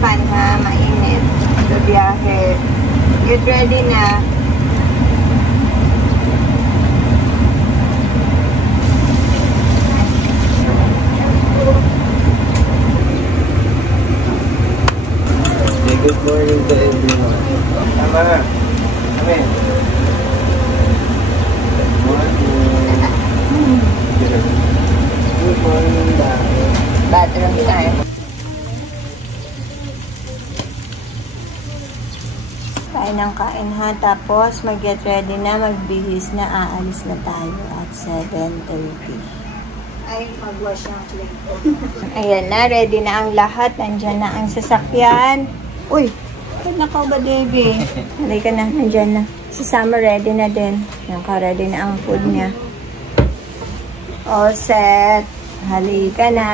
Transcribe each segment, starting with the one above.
fan ha, mainit. Sa biyahe. Get ready na. Good morning to everyone. Tama na. Kami. Good morning. Good morning, dahil. Bathroom time. Kain ng kain ha. Tapos mag-get ready na, magbihis na, aalis na tayo at 7:30. Ay, mag-wash ng plate. Ayan na, ready na ang lahat. Nandyan na ang sasakyan. Uy, nakaw ba, baby? Halika na, nandyan na. Si Summer ready na din. Naka-ready na ang food niya. All set. Halika na.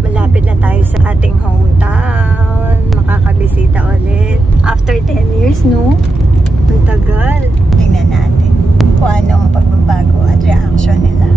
Malapit na tayo sa ating hometown. Makakabisita ulit. After 10 years, no? Ang tagal. Tingnan natin kung ano ang pagbabago at reaction nila.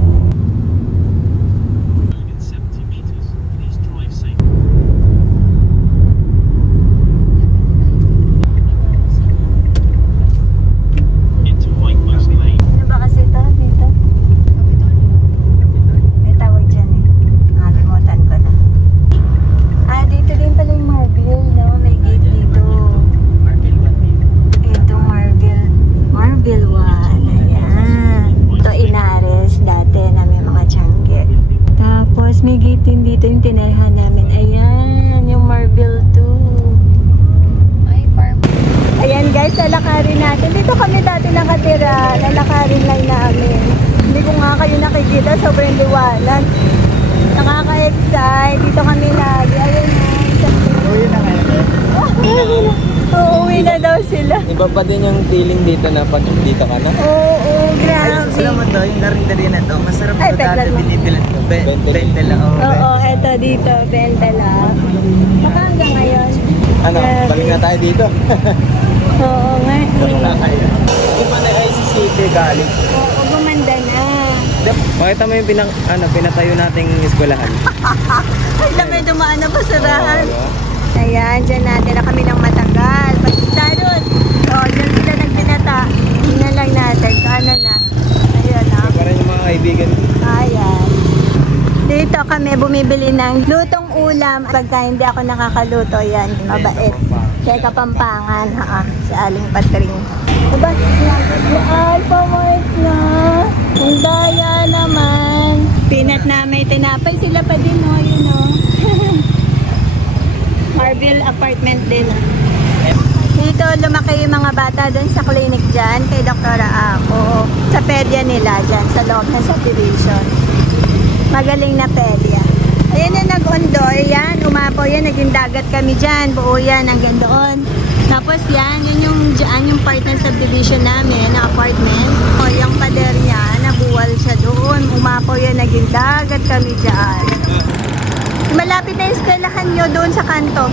May gate din dito yung tinirahan namin. Ayan, yung Marble 2. Ay, farm. Ayan guys, lalakarin natin. Dito kami dati nakatira. Lalakarin lang namin. Hindi ko nga kayo nakikita. Sobrang liwanag. Nakaka-excite. Dito kami lagi. Ayan na. Uwi na kayo. Uuwi na daw sila. Iba pa din yung feeling dito na pag dito ka na. Oo, grabe. Alam mo to, yung narindarin na to. Masarap ay, ito dati binibilan ko. Bente lang. Oo, eto dito. Bente lang. Baka hanggang ngayon. Ano, balik na tayo dito. Oo nga. Balik na tayo. Di ba na ICC College? Oo, gumanda na. Pakita mo yung pinatayo nating eskwelahan. Ay, dami dumaan na basurahan. Ayan, dyan natin na kami ng matagal. Pagkitarot. O, dyan sila nagtinata. Tingnan lang natin. Ano na. Ayan na. Para yung mga kaibigan. Ayan. Dito kami bumibili ng lutong ulam. Pagka hindi ako nakakaluto, yan. Mabait. Kaya Kapampangan. Sa Aling Patring. Diba? Alpha Mart na. Ang daya naman. Pinat na may tinapay. Sila pa din, o. Yun, o. Marble apartment din. Dito lumaki yung mga bata dun sa clinic dyan kay Dr. Ako. Sa pedya nila dyan sa loob ng subdivision. Magaling na pedya. Ayan yung nag-ondor. Yan, umapaw yan. Naging dagat kami dyan. Buo yan hanggang doon. Tapos yan, yun yung dyan yung part ng subdivision namin, na apartment. O yung pader niya, nabuwal siya doon. Umapaw yan. Naging dagat kami dyan. Malapit na yung eskwelahan nyo doon sa kanto.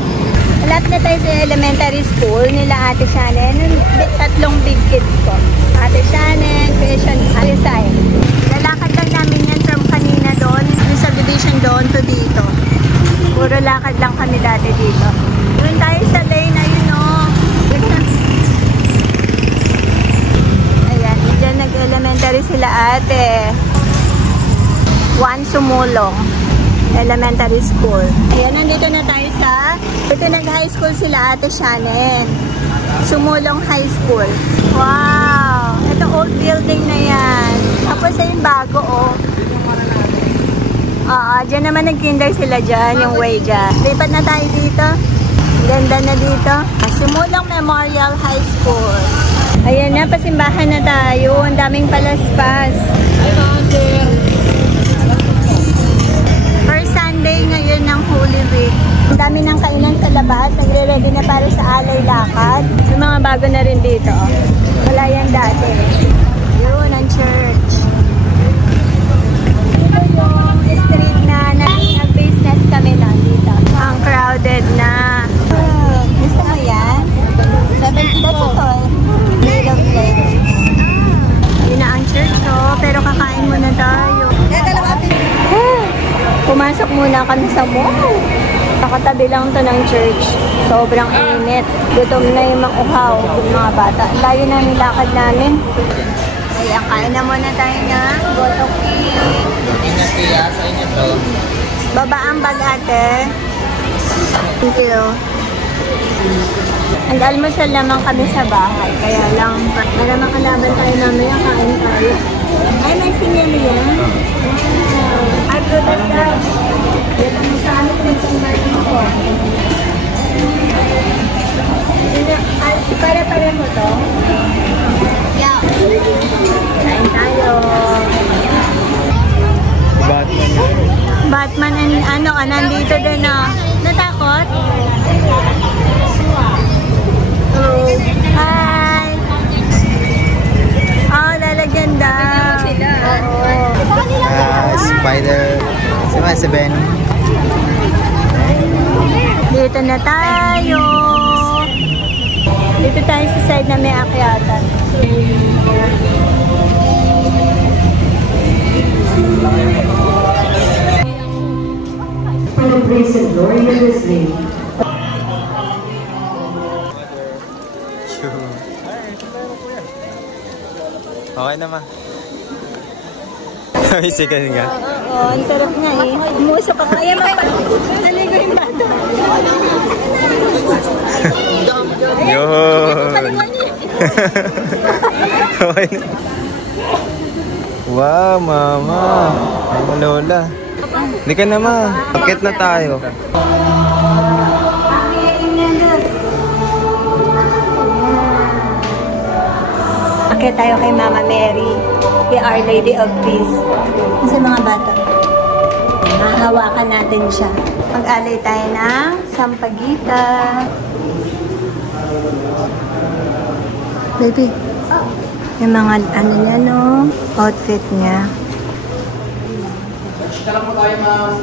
Malapit na tayo sa elementary school nila Ate Shannon. Tatlong big kids ko. Ate Shannon, Christian, Alisay. Lalakad lang namin yan from kanina doon. Yung subdivision doon to dito. Puro lakad lang kami dati dito. Doon tayo sa lane na yun o. Ayan, dyan nag-elementary sila ate. Juan Sumulong Elementary School. Ayan, nandito na tayo sa dito nag-high school sila Ate Shannon. Sumulong High School. Wow! Ito old building na yan. Tapos yung bago, oh. Dyan naman nag-kinder sila dyan, yung way dyan. Lipat na tayo dito. Ganda na dito. Sumulong Memorial High School. Ayan na, pasimbahan na tayo. Ang daming palaspas. First Sunday ngayon ng Holy Week. Ang dami ng kainan sa labas. Nagre-ready na para sa alay lakad. Yung mga bago na rin dito. Oh. Wala yan dati. Yun, ang church. Ito yung street na nag-business kami lang dito. Ang crowded na. Gusto mo yan? 70 that's all. Made of plates. Yun na ang church ko. Pero kakain muna tayo. Pumasok muna kami sa mall. Katabi lang to ng church. Sobrang init. Gutom na yung mga uhaw, yung mga bata. Layo na nilakad namin. Ayan, kain na muna tayo ng gotok cake. Ingat kaya sa inyo to. Baba ang bag ate. Thank you. Nag-almusal naman kami sa bahay. Kaya lang, para makalaban tayo mamaya, kain tayo. Ay, may sinili yan. Ay, prutas daw. Yan ang sa amin kung itong martin ko. Para mo to? Yeah. Kain tayo. Batman and ano ka, nandito din na. Natakot? Oh. Hi! Oh, lalagyan daw. Spider. Si Ben. Dito na tayo. Dito tayo sa side na may akyatan. For the grace and glory of His name. Okay naman. Isikan nga. Oo, ang sarap nga eh. Umusok ka. Ayan pa. Naligo yung bata. Yun. Okay na. Wow, mama. Mama Lola. Hindi ka naman. Akit na tayo. Akit tayo kay Mama Mary. Kay Our Lady of Peace. Kasi mga bata. Hawakan natin siya. Mag-alay tayo ng sampagita. Baby. Yung mga ano niya, no? Outfit niya. Tara po tayo, ma'am.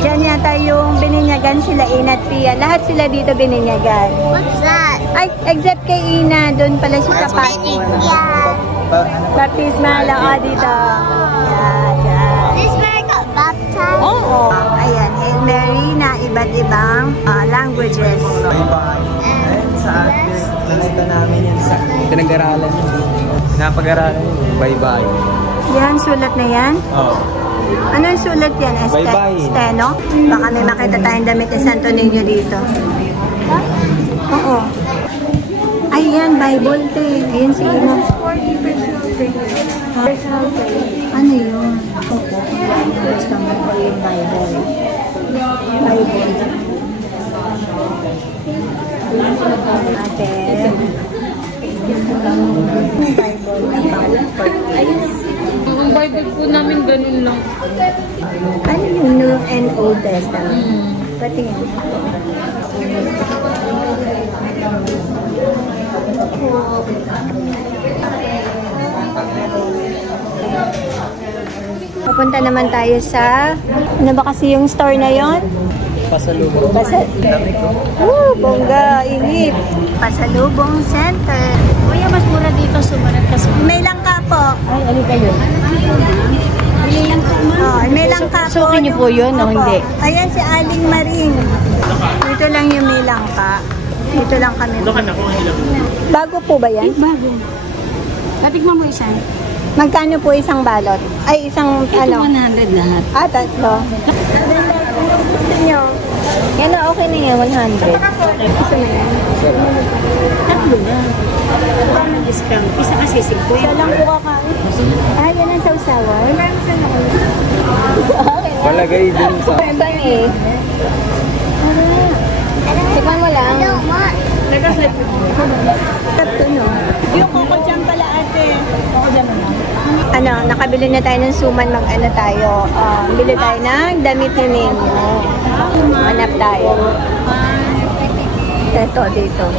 Diyan yata yung bininyagan sila Ina at Pia. Lahat sila dito bininyagan. What's that? Ay, except kay Ina, doon pala siya sa passport. Yeah. Baptismal ako dito. Yan, yan. This where I got baptized. Oo. Ayan, Hail Mary na iba't ibang languages. Bye-bye. Sa akin, nakita namin yan sa pinag-aralan. Napag-aralan yun. Bye-bye. Yan, sulat na yan. Oo. Ano yung sulat yan? Bye-bye. Steno? Baka may makita tayong damit ni Santo Niño dito. Oo. Ayan, Bible te. Ayan si Ina. Ano yun? Gusto mo ko yung Bible. Bible. Ate. Ang Bible po namin ganun lang. Ano yung New and Old Testament? Patingin. Papunta naman tayo sa, ano ba kasi yung store na yon? Pasalubong. Bongga, inip. Pasalubong Center. Kuya, mas mura dito sumunod kasi. May langka po. Ay, alin kayo? Bili lang po, ma'am. Oh, may langka po. Sukin niyo po yun o Opo. hindi? Ayan si Aling Maring. Dito lang yung may langka. Dito lang kami. Bago po ba yan? Bago. Tatigman mo isa. Magkano po isang balot? Ay, isang Ito ano? 100 lahat. Tatlo. Gusto nyo? Yan na, okay na yan, 100. Gusto mo yan? Tatlo na. Wala ng discount. Isa kasi 50. Isa lang po kakain. Yan ang sausawan. Okay na. Palagay dun sa... Iba eh. Tikman mo lang. Tatlo no. Yung koko dyan pala ate. Koko dyan mo na. Ano, nakabili na tayo ng suman, mag-ano tayo. Bili tayo ng damit ni Ninyo. Hanap tayo. Ito, dito.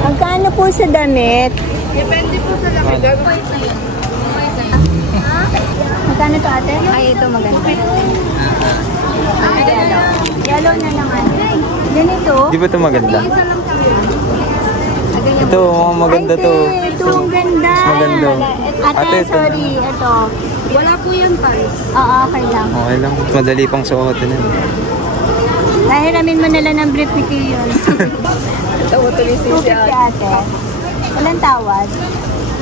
Magkano po sa damit? Depende po sa laki. Magkano to ate? Ay, ito maganda. Yellow. Yellow na naman. Ganito. Di ba ito maganda? Ito, mukhang maganda to. Ito ang ganda. Mas maganda. Ate, ito. sorry. Ito. Wala po yan, Paris. Oo, okay lang. Okay lang. Madali pang suotin yun. Nahiramin mo nila ng brief ni Kiyon. Tawa tuloy 250 ate. Walang tawad.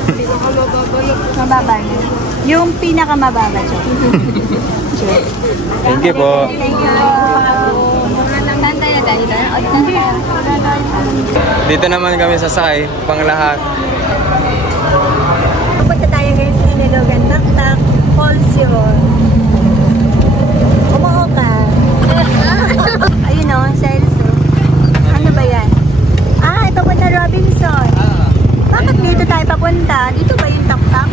Hindi ko ka mababalot. Mababa niya. Yung pinakamababa siya. Thank you po. Thank you. Tantaya tayo na. Dito naman kami sasakay, pang lahat. Punta tayo ngayon sa Inilogan Taktak. Falls yun. Umuho ka. Ayun o, sales o. Ano ba yan? Ah, ito punta Robinson. Bakit dito tayo papunta? Dito ba yung Taktak?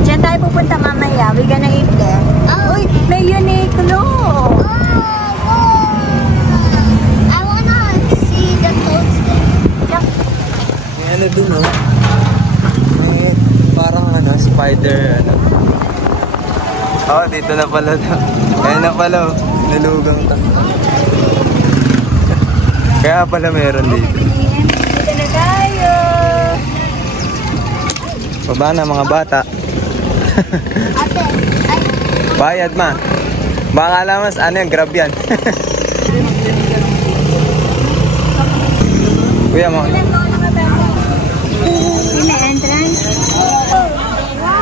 Diyan tayo pupunta mamaya. We gonna eat there. Uy, may Uniqlo. I wanna see the toaster. May ano dun, oh. May parang ano, spider, ano. Oh, dito na pala to. Ayun na pala, oh. Nalugang to. Kaya pala meron dito. Dito na tayo. Baba na mga bata. Ate, ay, Bayad ma. Baka alam mas ano yan, grab yan. Kuya mo. Yun na entrance.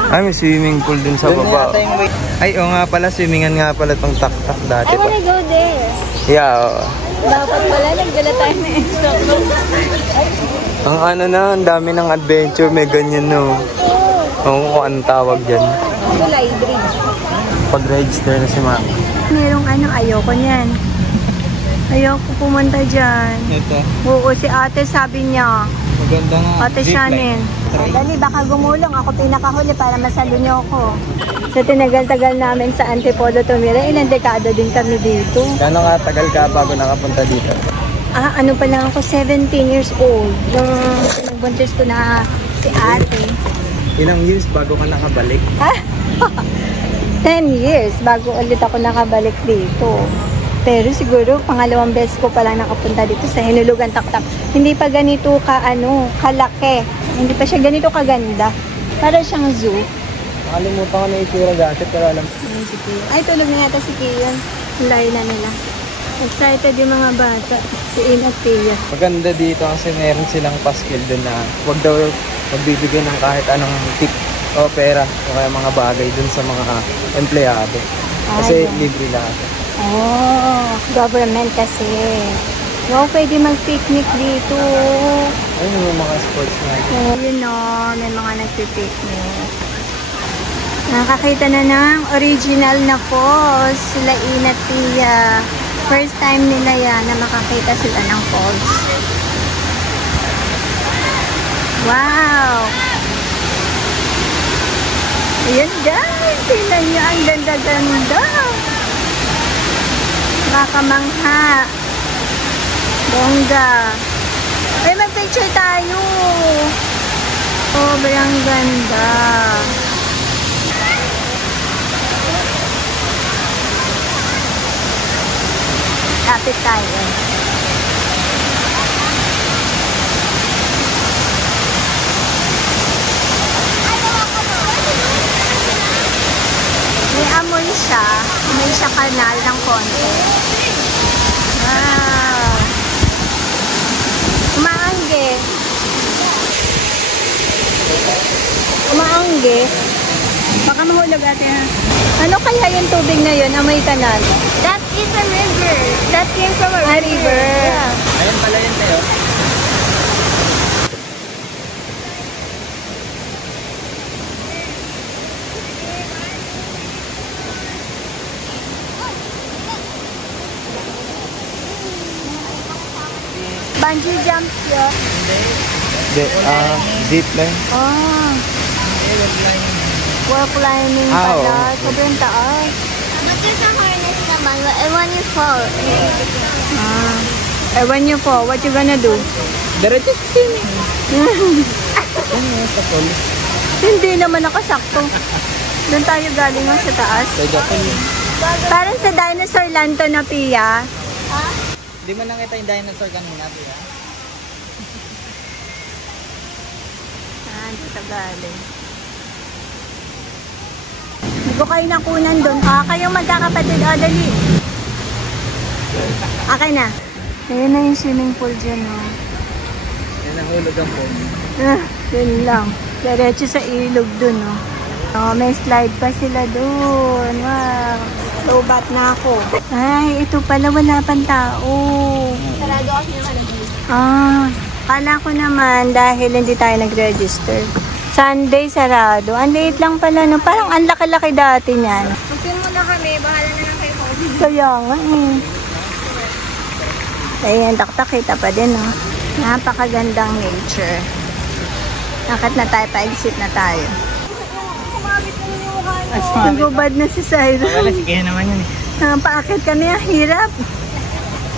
Ay, may swimming pool dun sa baba. Ay, oo nga pala, swimmingan nga pala tong tak-tak dati I pa. wanna go there. Yeah, oo. Dapat pala nagdala tayo na instructor. Ang ano na, ang dami ng adventure, may ganyan no. Oo, kung anong tawag dyan. Ito library. Pag-register na si Ma. Merong ano, ayoko niyan. Ayoko pumunta dyan. Ito, Oo, si ate sabi niya. maganda nga. Ate Shannon. Dali, baka gumulong. Ako pinakahuli para masalo niyo ako. Sa tinagal-tagal namin sa Antipolo tumira, ilang dekada din kami dito. Gano'ng katagal ka bago nakapunta dito? Ah, ano pa lang ako, 17 years old. Yung nagbuntis ko na si ate. Ilang years bago ka nakabalik? 10 years bago ulit ako nakabalik dito. Pero siguro pangalawang beses ko pa lang nakapunta dito sa Hinulugan Taktak. Hindi pa ganito kalaki. Hindi pa siya ganito kaganda. Para siyang zoo. Nakalimutan ko na itsura dati, pero alam. Ay, tulog na yata si Kiyon. Layo na nila. Excited yung mga bata. Si In at Tia. Maganda dito kasi meron silang paskil dun na wag daw magbibigay ng kahit anong tip o pera o kaya mga bagay dun sa mga empleyado. Kasi Ay, libre lahat. Oh, government kasi. Wow, pwede mag-picnic dito. Ayun yung mga sports na. Oh, yun o, may mga nagpipicnic. Nakakita na ng original na falls. Sila In at Tia. First time nila yan na makakita sila ng falls. Wow! Ayan guys! Tingnan nyo, ang ganda-ganda! Nakakamangha! Bongga! Ay, mag-picture tayo! Sobrang ganda! Kapit tayo. May amoy siya. May siya kanal ng konti. Wow! Umaangge. Umaangge. Baka mahulog ate ha. Ano kaya yung tubig na yun? Amoy kanal. that is a river. That came from a river. River. Yeah. Ayun pala yun tayo. Bungee jump yun. Zipline. Oh. Wall climbing Ah, pala. oo. Sobrang taas. But there's a harness naman. And when you fall, When you fall, what you gonna do? Diretso sa swimming. sa pool. Hindi naman nakasakto. Doon tayo galing mo sa taas. Sa Japan. Parang sa dinosaur land to na, Pia. Hindi mo nakita yung dinosaur kanina, Pia? Dito galing. Hindi ko kayo nakunan doon. Kayong magkakapatid. Dali. Okay na. Ayun na yung swimming pool dyan, Yan ang hulog ang pool. Yun lang. Diretso sa ilog dun, may slide pa sila dun. Wow. Lobat na ako. Ay, ito pala wala pang tao. Sarado kasi naman. Kala ko naman dahil hindi tayo nag-register. Sunday, sarado. Ang late lang pala, no? Parang ang laki-laki dati niyan. Gusto mo na kami, bahala na lang kayo. Kaya nga, Ayan, taktak, kita pa din, Napakagandang nature. Nakit na tayo, pa-exit na tayo. Nagubad na si Cyrus. Wala, sige naman yun. Paakit kami, ang hirap.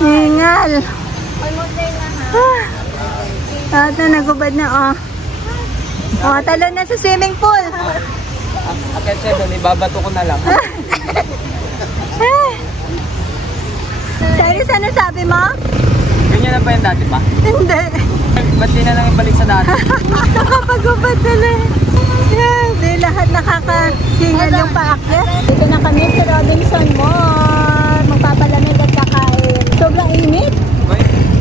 Hingal. Almost there na ha. At na, nagubad na, talon na sa swimming pool. Akit siya doon, ibabato ko na lang. Cyrus, ano sabi mo? Ganyan na ba yung dati pa? Hindi. Ba't di na lang ibalik sa dati? Nakapagubad na lang. Hindi lahat nakakahingal yung paakyat. Dito na kami sa Robinson Mall. Magpapalamig at kakain. Sobrang init.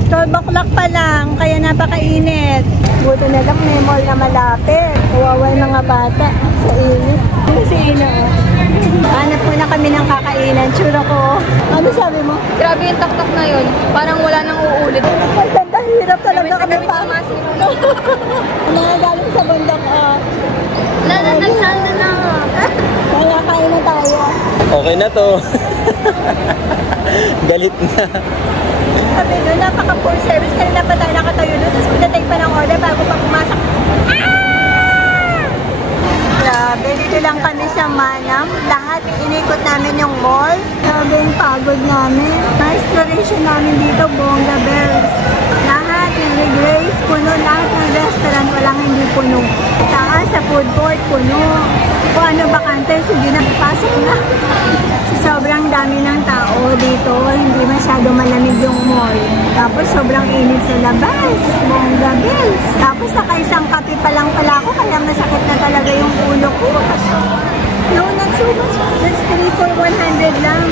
12 o'clock pa lang, kaya napakainit. Buto na lang may mall na malapit. Kawawa yung mga bata sa init. Kasi hanap muna kami ng kakainan. Tsura ko. Ano sabi mo? Grabe yung taktak na yun. Parang wala nang uulit. Ay, ganda, hirap talaga kami pa. Nangagaling sa bundok, Nagsanda na nga. Kaya kain na tayo. Okay na to. Galit na. Sabi doon, napaka-full service. Kanina pa tayo nakatayo doon. Tapos pagdating pa ng order bago pa pumasok. Grabe, dito lang kami sa Manam. Lahat inikot namin yung mall. Grabe yung pagod namin. Na-exploration namin dito, Bongga Bells. Lahat yung Grace, puno. Lahat ng restaurant, walang hindi puno. Taas sa food court, puno. Kung ano bakante, sige na, pasok na. Sobrang dami ng tao dito. Hindi masyado malamig yung mall. Tapos sobrang init sa labas. Bongga Bells. Tapos nakaisang kape pa lang pala ako, kaya masakit na talaga yung ulo ko. No, not so much. That's 3 for 100 lang.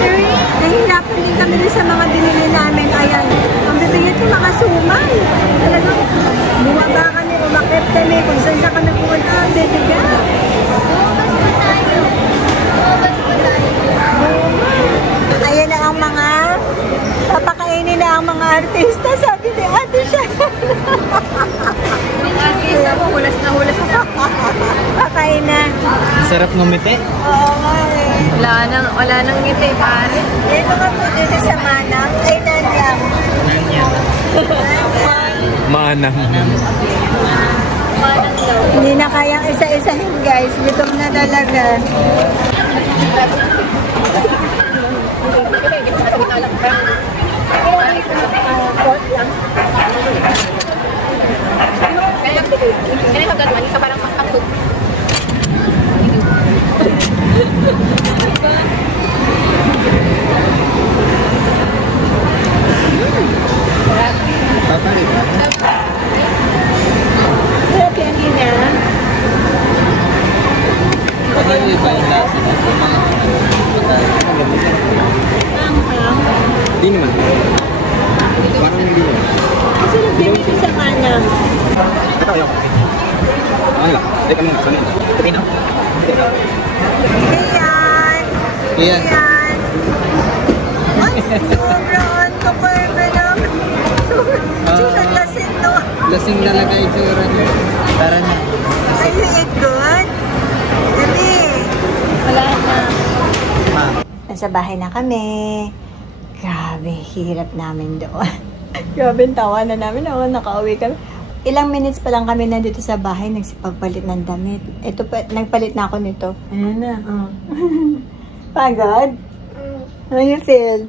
3? Nahihirapan din kami sa mga binili namin. Ayan, ang bibigyan ko mga suman. Talagang bumaba kami, umakit kami. Kung saan sa kami pumunta, ang bibigyan. Ayan na ang mga papakainin na ang mga artista. Sabi ni Ate siya. Mga artista mo, hulas na hulas na. Pakain na. Sarap ngumiti. Oo nga eh. Wala nang ngiti, pare. Dito ka po dito sa Manang. Ay, Nanyang. Manang. Hindi na kayang isa-isahin, guys. Gutom na talaga. Kaya sa gano'n, isa parang makapsok. Sarap yan, Ina. Hindi naman. Parang hindi naman. Sarap yan dito sa Manang. Ito yung kape. Ano lang? Teka lang. Kape na. Ayan. Ayan. Ayan. Ay, sobrang kaparga lang. Sobrang lasing, no? Lasing talaga itsura niya. Tara na. Are you eat good? Dali. Wala na. Nasa bahay na kami. Grabe, hirap namin doon. Grabe, tawa na namin. Nakauwi kami. Ilang minutes pa lang kami nandito sa bahay, nagsipagpalit ng damit. Ito pa, nagpalit na ako nito. Ayan na. Pagod? How you feel?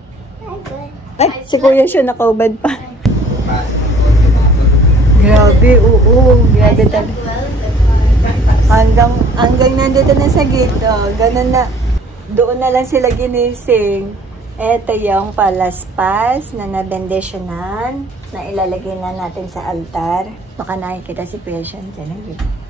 Ay, si Kuya siya nakaubad pa. Grabe, oo. Grabe talaga. Hanggang nandito na sa gate, oh. Ganun na. Doon na lang sila ginising. Ito yung palaspas na nabendesyonan na ilalagay na natin sa altar. Baka nakikita si patient dyan.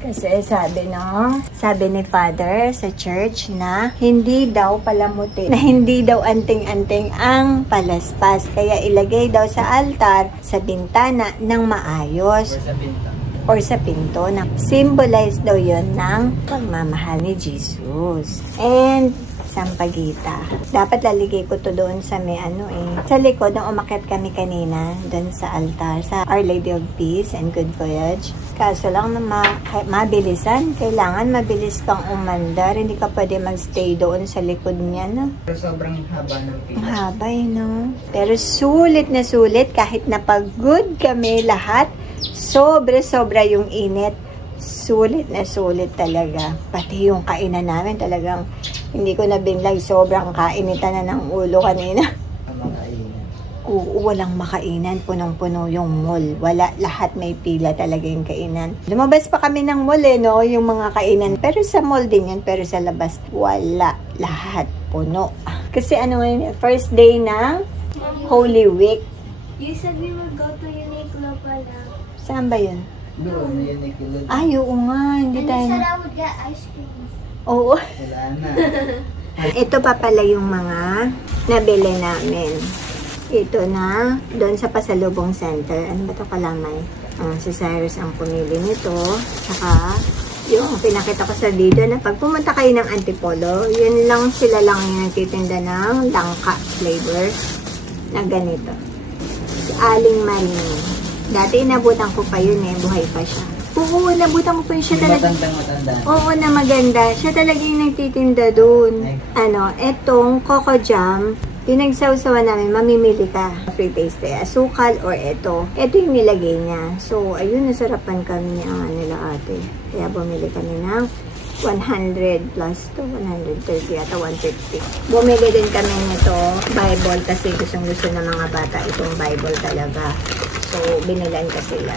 Kasi sabi ni Father sa church na hindi daw palamuti, na hindi daw anting-anting ang palaspas. Kaya ilagay daw sa altar, sa bintana ng maayos. Or sa pinto na symbolize daw yon ng pagmamahal ni Jesus. And sampagita. Dapat laligay ko to doon sa sa likod nung umakyat kami kanina doon sa altar sa Our Lady of Peace and Good Voyage. Kaso lang na mabilisan. Kailangan mabilis kang umandar. Hindi ka pwede magstay doon sa likod niya, no? Pero sobrang haba ng pila. Ang haba, no? Pero sulit na sulit kahit napagod kami lahat. Sobra yung init. Sulit na sulit talaga. Pati yung kainan namin talagang hindi ko na binlag. Sobrang kainitan na ng ulo kanina. Walang makainan. Punong-puno yung mall. Wala. Lahat may pila talaga yung kainan. Lumabas pa kami ng mall no? Yung mga kainan. Pero sa mall din yan. Pero sa labas, wala. Lahat puno. Kasi ngayon, first day ng Holy Week. You said we would go to Uniqlo pala. Saan ba yun? Doon, Uniqlo. Ay, oo nga. Hindi And tayo. you said I would get ice cream. Oo. Wala na. Ito pa pala yung mga nabili namin. Ito na, doon sa Pasalubong Center. Ano ba ito kalamay? Si Cyrus ang pumili nito. Saka, yung pinakita ko sa video na pag pumunta kayo ng Antipolo, yun lang sila lang yung nagtitinda ng langka flavor na ganito. Si Aling Marini. Dati inabutan ko pa yun buhay pa siya. Oo, nabutan ko pa yun siya talaga. Matanda. Oo, na maganda. Siya talaga yung nagtitinda doon. Etong Coco Jam, yung nagsawsawa namin, mamimili ka. Free taste asukal or ito. Ito yung nilagay niya. So, ayun, nasarapan kami niya nila ate. Kaya bumili kami ng 100 plus to 130 at 150. Bumili din kami nito Bible kasi gusto ng mga bata itong Bible talaga. So, binilan ka sila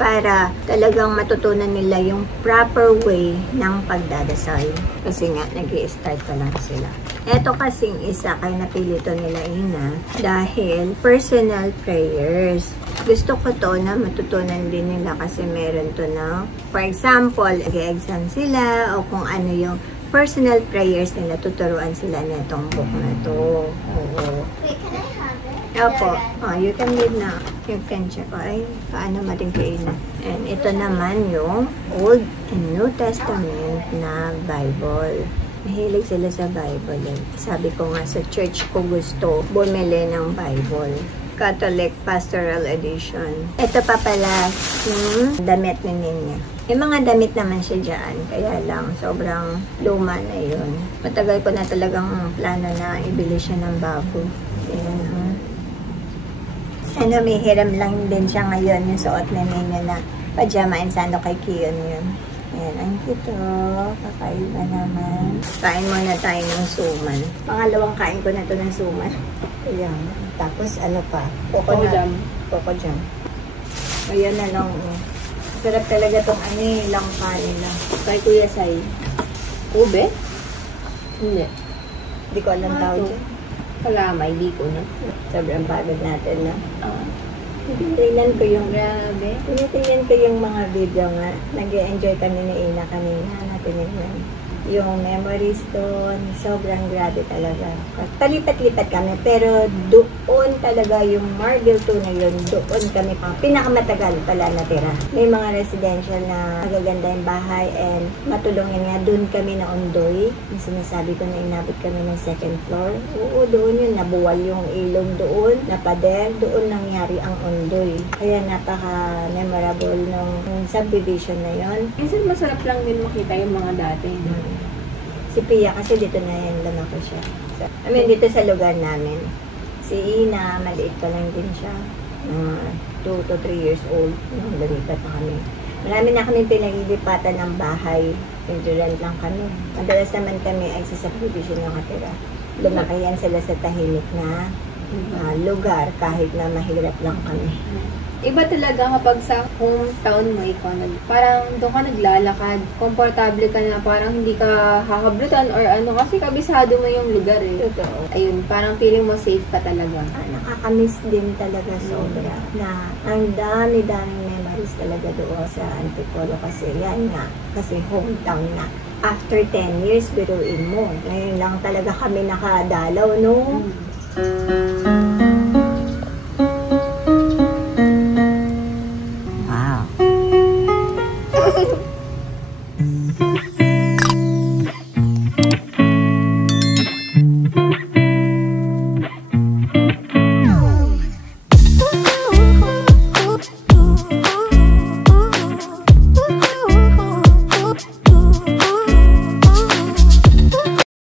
para talagang matutunan nila yung proper way ng pagdadasal. Kasi nga, nag-i-start pa lang sila. Ito kasing isa, kaya napili to nila Ina, dahil personal prayers. Gusto ko to na matutunan din nila kasi meron to na, for example, nag-exam sila o kung ano yung personal prayers nila, tuturuan sila nitong book na to. Oo. Wait, can I have it? Opo. Oh, you can read na. You can check. Ay, paano matingkain na. And ito naman yung Old and New Testament na Bible. Mahilig sila sa Bible. Sabi ko nga sa church ko gusto bumili ng Bible. Catholic Pastoral Edition. Ito pa pala yung damit ni Ninya. May mga damit naman siya dyan. Kaya lang, sobrang luma na yun. Matagal ko na talagang plano na ibili siya ng bago. Ayan, may hiram lang din siya ngayon. Yung suot ni Ninya na pajama and sando kay Kion yun. Ayan, ang cute. Kakaiba naman. Kain muna tayo ng suman. Pangalawang kain ko na to ng suman. Ayan. Tapos ano pa? Coco jam. Ayan na lang. Sarap talaga itong langka nila. Kay Kuya Sai. Ube? Hindi. Hindi ko alam tawag dyan. Kalamay, di ko na. Sobrang pagod natin na. Tinitingnan ko yung tinitingnan ko yung mga video nga. Nag-enjoy kami ni Ina kanina. Natinignan. Yung memories doon, sobrang grabe talaga. Palipat-lipat kami, pero doon talaga yung Marble 2 na yun, doon kami pinakamatagal pala natira. May mga residential na magaganda yung bahay and matulungin nga, doon kami na undoy. Yung sinasabi ko na inabot kami ng second floor. Oo, doon yun, nabuwal yung ilog doon, napader, doon nangyari ang undoy. Kaya napaka-memorable nung subdivision na yun. Minsan masarap lang din makita yung mga dati. Si Pia kasi dito na yan lumaki siya. Dito sa lugar namin. Si Ina, maliit pa lang din siya. 2 to 3 years old. Lumipat na kami. Marami na kami pinagilipatan ng bahay. Pinag-rent lang kami. Madalas naman kami ay sa subdivision ng katira. Lumaki yan sila sa tahimik na lugar kahit na mahirap lang kami. Iba talaga kapag sa hometown mo ikaw, parang doon ka naglalakad, komportable ka na, parang hindi ka hakablutan or ano, kasi kabisado mo yung lugar eh. Totoo. Ayun, parang feeling mo safe ka talaga. Nakakamiss din talaga sobra na ang dami-dami memories talaga doon sa Antipolo kasi yan nga, kasi hometown na. After 10 years, biruin mo. Ngayon lang talaga kami nakadalaw, no?